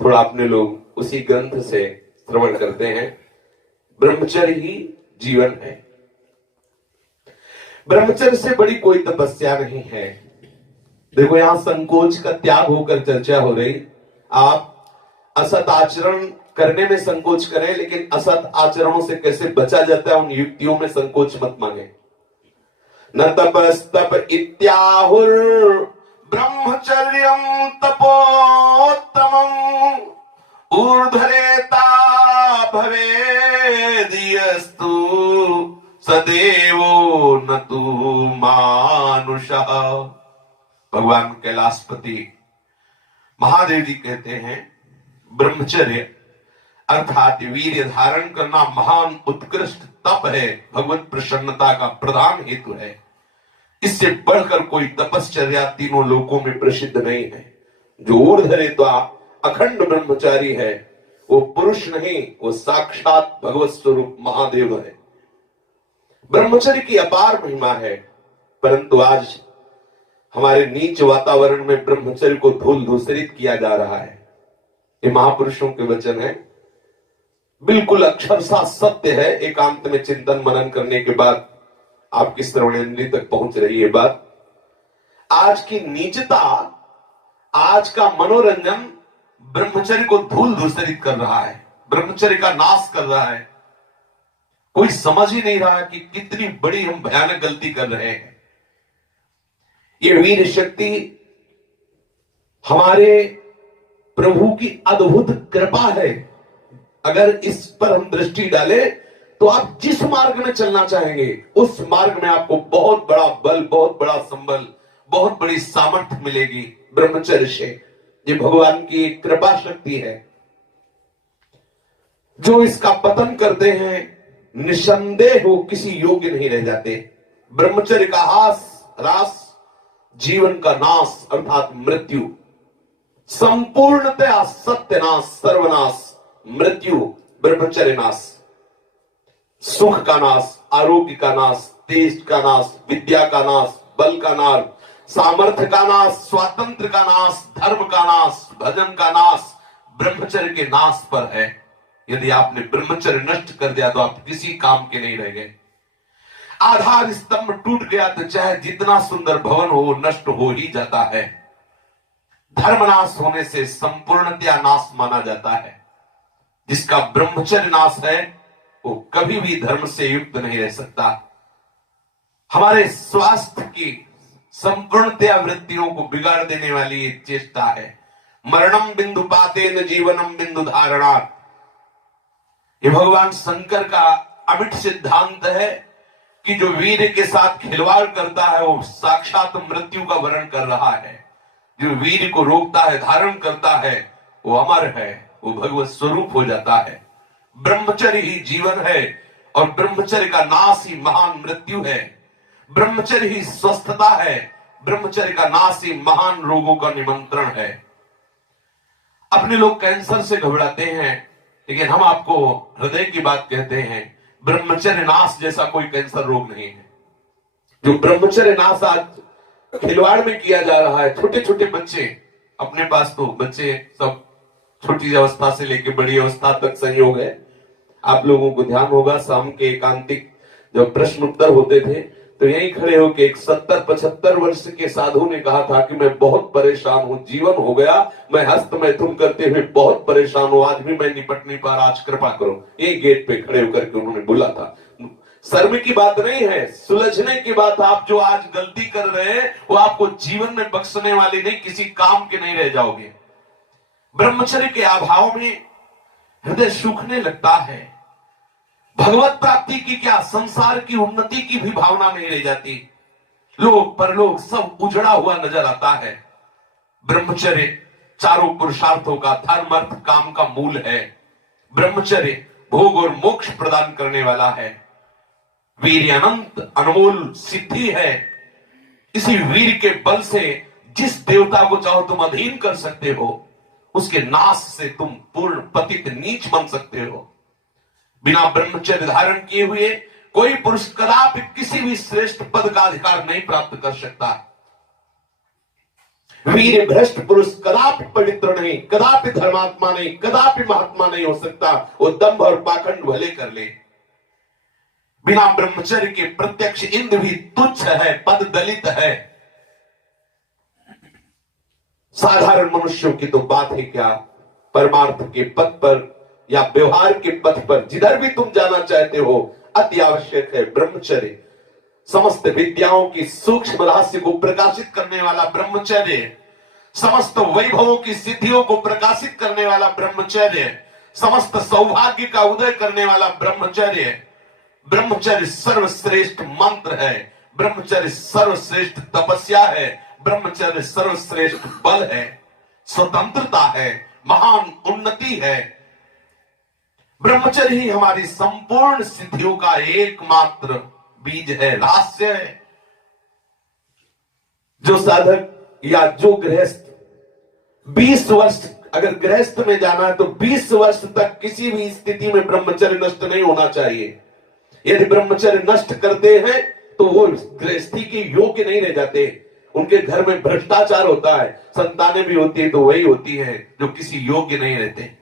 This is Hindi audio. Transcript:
थोड़ा अपने लोग उसी ग्रंथ से श्रवण करते हैं। ब्रह्मचर्य ही जीवन है। ब्रह्मचर्य से बड़ी कोई तपस्या नहीं है। देखो, यहां संकोच का त्याग होकर चर्चा हो रही। आप असत आचरण करने में संकोच करें, लेकिन असत आचरणों से कैसे बचा जाता है उन युक्तियों में संकोच मत मांगे। न तपस्तप इत्याहुर ब्रह्मचर्यम तपोत्तमम ऊर्ध्वरेता भवेदियस्तु सदेवो न तु मानुषः। भगवान कैलाशपति महादेव जी कहते हैं, ब्रह्मचर्य अर्थात वीर्य धारण करना महान उत्कृष्ट तप है, भगवत प्रसन्नता का प्रधान हेतु है। इससे बढ़कर कोई तपश्चर्या तीनों लोकों में प्रसिद्ध नहीं है। जो ऊर्ध्वरेता अखंड ब्रह्मचारी है वो पुरुष नहीं, वो साक्षात भगवत स्वरूप महादेव है। ब्रह्मचर्य की अपार महिमा है, परंतु आज हमारे नीच वातावरण में ब्रह्मचर्य को धूल धूसरित किया जा रहा है। ये महापुरुषों के वचन है, बिल्कुल अक्षरशः सत्य है। एकांत में चिंतन मनन करने के बाद आपकी श्रवणेंद्रिय तक पहुंच रही है बात। आज की नीचता, आज का मनोरंजन ब्रह्मचर्य को धूल धूसरित कर रहा है, ब्रह्मचर्य का नाश कर रहा है। कोई समझ ही नहीं रहा कि कितनी बड़ी हम भयानक गलती कर रहे हैं। ये वीर शक्ति हमारे प्रभु की अद्भुत कृपा है। अगर इस पर हम दृष्टि डालें तो आप जिस मार्ग में चलना चाहेंगे उस मार्ग में आपको बहुत बड़ा बल, बहुत बड़ा संबल, बहुत बड़ी सामर्थ्य मिलेगी ब्रह्मचर्य से। ये भगवान की कृपा शक्ति है। जो इसका पतन करते हैं निसंदेह वो किसी योग्य नहीं रह जाते। ब्रह्मचर्य का ह्रास जीवन का नाश अर्थात मृत्यु, संपूर्णतया सत्यनाश, सर्वनाश, मृत्यु, ब्रह्मचर्य नाश, सुख का नाश, आरोग्य का नाश, तेज का नाश, विद्या का नाश, बल का नाश, सामर्थ्य का नाश, स्वातंत्र का नाश, धर्म का नाश, भजन का नाश ब्रह्मचर्य के नाश पर है। यदि आपने ब्रह्मचर्य नष्ट कर दिया तो आप किसी काम के नहीं रह गए। आधार स्तंभ टूट गया तो चाहे जितना सुंदर भवन हो वो नष्ट हो ही जाता है। धर्मनाश होने से संपूर्णतया नाश माना जाता है। जिसका ब्रह्मचर्य नाश है वो कभी भी धर्म से युक्त नहीं रह सकता। हमारे स्वास्थ्य की संपूर्णतया वृत्तियों को बिगाड़ देने वाली ये चेष्टा है। मरणम बिंदु पातेन जीवनम बिंदु धारणात्। ये भगवान शंकर का अमिट सिद्धांत है कि जो वीर के साथ खिलवाड़ करता है वो साक्षात मृत्यु का वर्ण कर रहा है। जो वीर को रोकता है, धारण करता है, वो अमर है, वो भगवत स्वरूप हो जाता है। ब्रह्मचर्य ही जीवन है और ब्रह्मचर्य का नाश ही महान मृत्यु है। ब्रह्मचर्य ही स्वस्थता है, ब्रह्मचर्य का नाश ही महान रोगों का निमंत्रण है। अपने लोग कैंसर से घबराते हैं, लेकिन हम आपको हृदय की बात कहते हैं, ब्रह्मचर्य नाश जैसा कोई कैंसर रोग नहीं है। जो ब्रह्मचर्य नाश आज खिलवाड़ में किया जा रहा है, छोटे छोटे बच्चे, अपने पास तो बच्चे सब छोटी अवस्था से लेकर बड़ी अवस्था तक संयोग है। आप लोगों को ध्यान होगा शाम के एकांतिक जब प्रश्न उत्तर होते थे तो यहीं खड़े होकर एक 70-75 वर्ष के साधु ने कहा था कि मैं बहुत परेशान हूं, जीवन हो गया, मैं हस्त मैथुन करते हुए बहुत परेशान हूं, आज भी मैं निपट नहीं पा रहा, आज कृपा करो। यही गेट पे खड़े होकर के उन्होंने बोला था। शर्म की बात नहीं है, सुलझने की बात। आप जो आज गलती कर रहे हैं वो आपको जीवन में बख्शने वाली नहीं, किसी काम के नहीं रह जाओगे। ब्रह्मचर्य के अभाव में हृदय सूखने लगता है। भगवत प्राप्ति की क्या, संसार की उन्नति की भी भावना नहीं रह जाती। लोग परलोक सब उजड़ा हुआ नजर आता है। ब्रह्मचर्य चारों पुरुषार्थों का, धर्म अर्थ काम का मूल है। ब्रह्मचर्य भोग और मोक्ष प्रदान करने वाला है। वीर अनंत अनमोल सिद्धि है। इसी वीर के बल से जिस देवता को चाहो तुम अधीन कर सकते हो, उसके नाश से तुम पूर्ण पतित नीच बन सकते हो। बिना ब्रह्मचर्य धारण किए हुए कोई पुरुष कदापि किसी भी श्रेष्ठ पद का अधिकार नहीं प्राप्त कर सकता। वीर भ्रष्ट पुरुष कदापि पवित्र नहीं, कदापि धर्मात्मा नहीं, कदापि महात्मा नहीं हो सकता। वो दंभ और पाखंड भले कर ले, बिना ब्रह्मचर्य के प्रत्यक्ष इंद्र भी तुच्छ है, पद दलित है। साधारण मनुष्यों की तो बात है क्या, परमार्थ के पथ पर या व्यवहार के पथ पर जिधर भी तुम जाना चाहते हो, अति आवश्यक है ब्रह्मचर्य। समस्त विद्याओं की सूक्ष्म रहस्य को प्रकाशित करने वाला ब्रह्मचर्य, समस्त वैभवों की सिद्धियों को प्रकाशित करने वाला ब्रह्मचर्य, समस्त सौभाग्य का उदय करने वाला ब्रह्मचर्य। ब्रह्मचर्य सर्वश्रेष्ठ मंत्र है, ब्रह्मचर्य सर्वश्रेष्ठ तपस्या है, ब्रह्मचर्य सर्वश्रेष्ठ बल है, स्वतंत्रता है, महान उन्नति है। ब्रह्मचर्य ही हमारी संपूर्ण सिद्धियों का एकमात्र बीज है, रहस्य है। जो साधक या जो गृहस्थ 20 वर्ष अगर गृहस्थ में जाना है तो 20 वर्ष तक किसी भी स्थिति में ब्रह्मचर्य नष्ट नहीं होना चाहिए। यदि ब्रह्मचर्य नष्ट करते हैं तो वो गृहस्थी के योग्य नहीं रह जाते। उनके घर में भ्रष्टाचार होता है, संतानें भी होती है तो वही होती है जो किसी योग्य नहीं रहते।